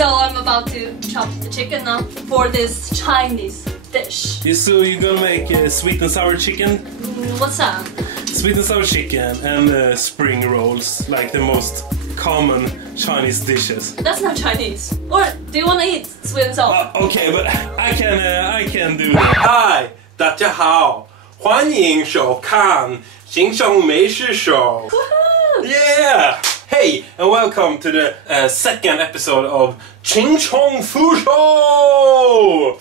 So I'm about to chop the chicken now for this Chinese dish. So you're gonna make sweet and sour chicken? What's that? Sweet and sour chicken and spring rolls, like the most common Chinese dishes. That's not Chinese. Or do you want to eat sweet and sour? Okay, but I can do that. Hi, 大家好，欢迎收看新生美食show. Woohoo! Yeah! Hey, and welcome to the second episode of Tjing Food Show!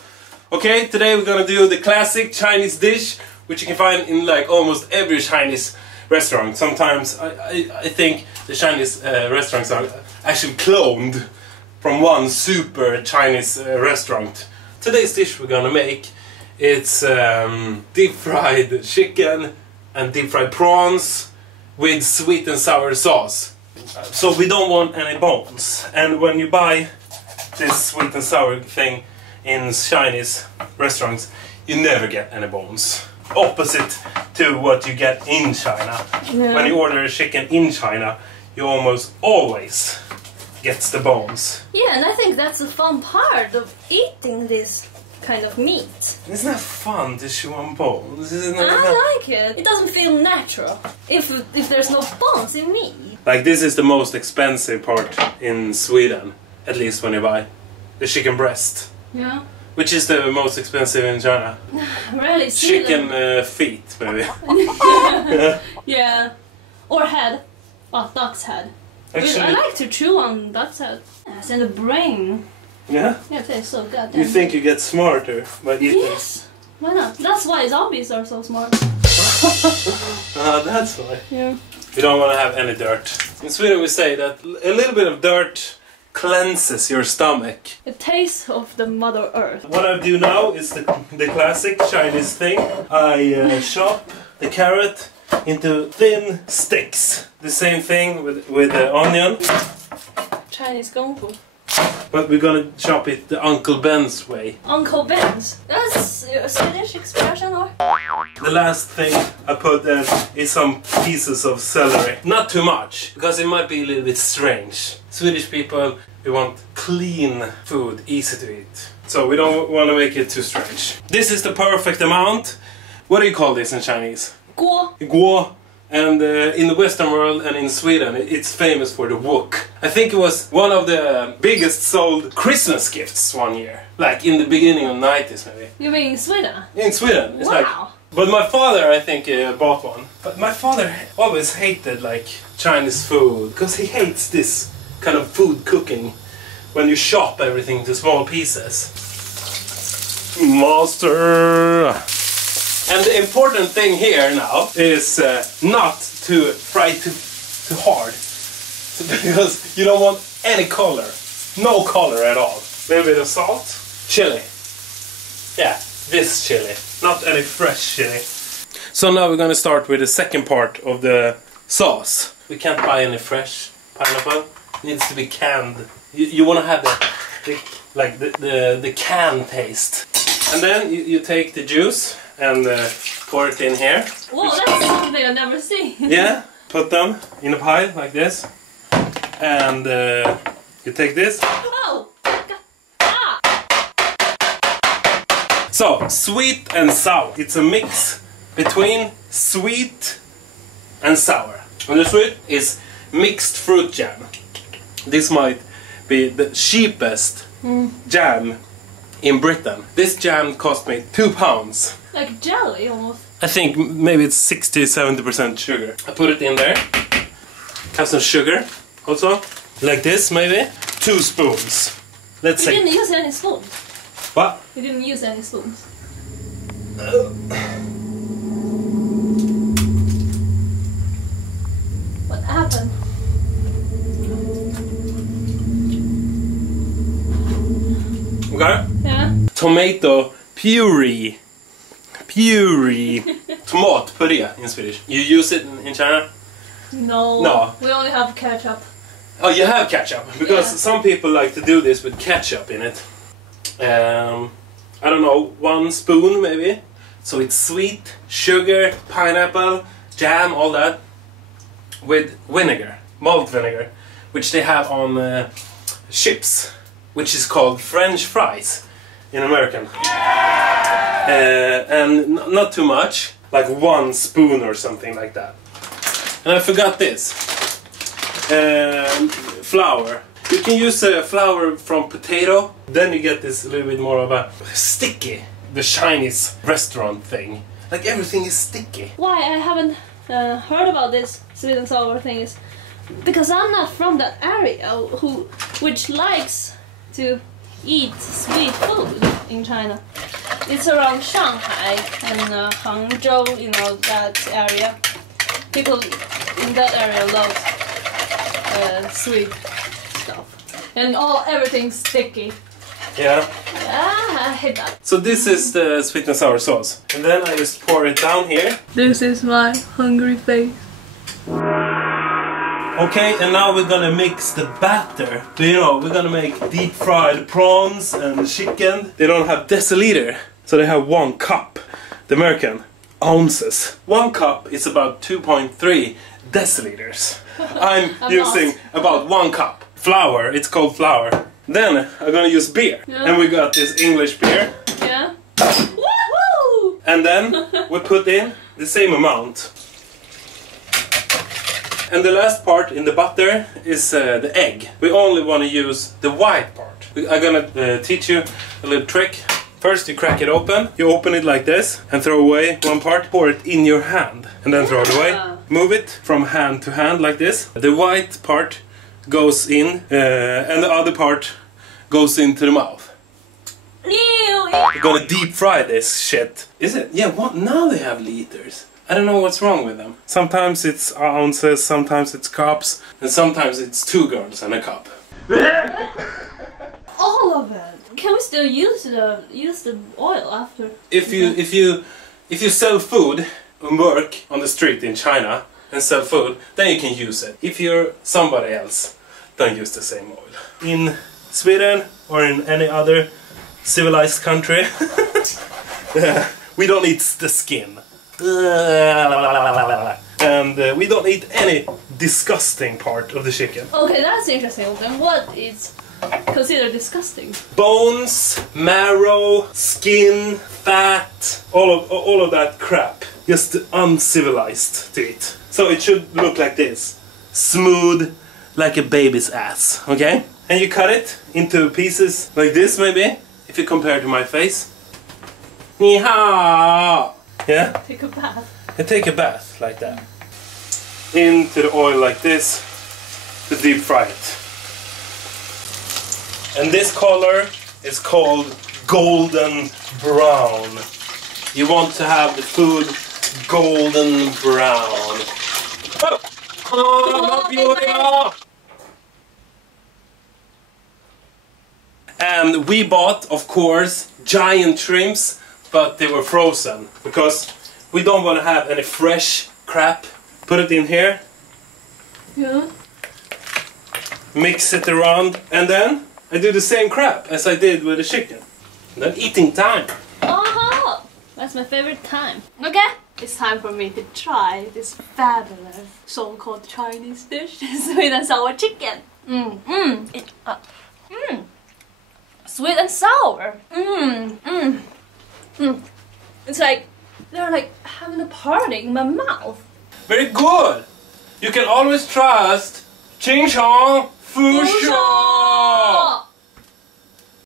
Okay, today we're gonna do the classic Chinese dish, which you can find in like almost every Chinese restaurant. Sometimes I think the Chinese restaurants are actually cloned from one super Chinese restaurant. Today's dish we're gonna make, it's deep fried chicken and deep fried prawns with sweet and sour sauce. So we don't want any bones. And when you buy this sweet and sour thing in Chinese restaurants, you never get any bones. Opposite to what you get in China. Yeah. When you order a chicken in China, you almost always get the bones. Yeah, and I think that's the fun part of eating this kind of meat. It's not fun to chew on bones. Isn't it? I like it. It doesn't feel natural if there's no bones in meat. Like, this is the most expensive part in Sweden, at least when you buy the chicken breast. Yeah. Which is the most expensive in China? Really? Chicken feet, maybe. Yeah. Or head. Oh, duck's head. Actually, I like to chew on duck's head. Yes, and the brain. yeah? Yeah, it tastes so good. You think you get smarter by eating? Yes. Why not? That's why zombies are so smart. That's why. Yeah. You don't want to have any dirt. In Sweden we say that a little bit of dirt cleanses your stomach. The taste of the Mother Earth. What I do now is the classic Chinese thing. I chop the carrot into thin sticks. The same thing with the onion. Chinese kung fu. But we're gonna chop it the Uncle Ben's way. Uncle Ben's. That's a Swedish expression, or? The last thing I put in is some pieces of celery. Not too much, because it might be a little bit strange. Swedish people, we want clean food, easy to eat. So we don't want to make it too strange. This is the perfect amount. What do you call this in Chinese? Guo. Guo. And in the Western world and in Sweden, it's famous for the wok. I think it was one of the biggest sold Christmas gifts one year. Like in the beginning of the 90s maybe. You mean in Sweden? In Sweden. It's Wow. like, but my father, I think, bought one. But my father always hated like Chinese food, because he hates this kind of food cooking when you chop everything to small pieces. Master! And the important thing here now is not to fry too hard, because you don't want any color, no color at all. A little bit of salt, chili. Yeah, this chili, not any fresh chili. So now we're gonna start with the second part of the sauce. We can't buy any fresh pineapple. It needs to be canned. You want to have the can taste. And then you take the juice and pour it in here. Whoa, that's something I've never seen. Yeah, put them in a pile like this. And you take this. Oh! Ah! So, sweet and sour. It's a mix between sweet and sour. And the sweet is mixed fruit jam. This might be the cheapest jam in Britain. This jam cost me £2. Like jelly almost. I think maybe it's 60-70% sugar. I put it in there. Have some sugar also. Like this maybe. 2 spoons. Let's You say. didn't use any spoons. What? You didn't use any spoons. What happened? Okay. Yeah. Tomato puree. Tomat puree in Swedish. You use it in China? No. No. We only have ketchup. Oh, you have ketchup, because Yeah. some people like to do this with ketchup in it. I don't know, 1 spoon maybe. So it's sweet, sugar, pineapple, jam, all that, with vinegar, malt vinegar, which they have on chips which is called French fries in American. And not too much, like 1 spoon or something like that. And I forgot this. Flour. You can use flour from potato, then you get this a little bit more of a sticky, the Chinese restaurant thing. Like everything is sticky. Why I haven't heard about this sweet and sour thing is because I'm not from that area which likes to eat sweet food in China. It's around Shanghai and Hangzhou, you know, that area. People in that area love sweet stuff. And everything's sticky. Yeah. I hate that. So this is the sweet and sour sauce. And then I just pour it down here. This is my hungry face. Okay, and now we're gonna mix the batter. So, you know, we're gonna make deep fried prawns and chicken. They don't have deciliter, so they have 1 cup. The American, ounces. 1 cup is about 2.3 deciliters. I'm using about 1 cup. Flour, it's called flour. Then I'm gonna use beer. Yeah. And we got this English beer. Yeah. Woohoo! And then we put in the same amount. And the last part in the butter is the egg. We only want to use the white part. I'm gonna teach you a little trick. First you crack it open, you open it like this and throw away 1 part, pour it in your hand and then throw it away. Move it from hand to hand like this. The white part goes in and the other part goes into the mouth. We're gonna deep fry this shit. Is it? Yeah, what? Now they have liters. I don't know what's wrong with them. Sometimes it's ounces, sometimes it's cups, and sometimes it's 2 girls and a cup. All of it. Can we still use the oil after? If you sell food and work on the street in China and sell food, then you can use it. If you're somebody else, don't use the same oil. In Sweden or in any other civilized country, we don't eat the skin. And we don't eat any disgusting part of the chicken. Okay, that's interesting. Then what is considered disgusting? Bones, marrow, skin, fat, all of that crap. Just uncivilized to eat. So it should look like this. Smooth, like a baby's ass, okay? And you cut it into pieces like this maybe, if you compare to my face. Ni hao! Yeah? Take a bath. And take a bath like that. Into the oil like this to deep fry it. And this color is called golden brown. You want to have the food golden brown. And we bought, of course, giant shrimps, but they were frozen because we don't want to have any fresh crap. Put it in here. Yeah. Mix it around, and then I do the same crap as I did with the chicken. And then eating time. Oh, that's my favorite time. Okay, it's time for me to try this fabulous so-called Chinese dish, sweet and sour chicken. Sweet and sour. It's like they're like having a party in my mouth. Very good. You can always trust Tjing Fusho.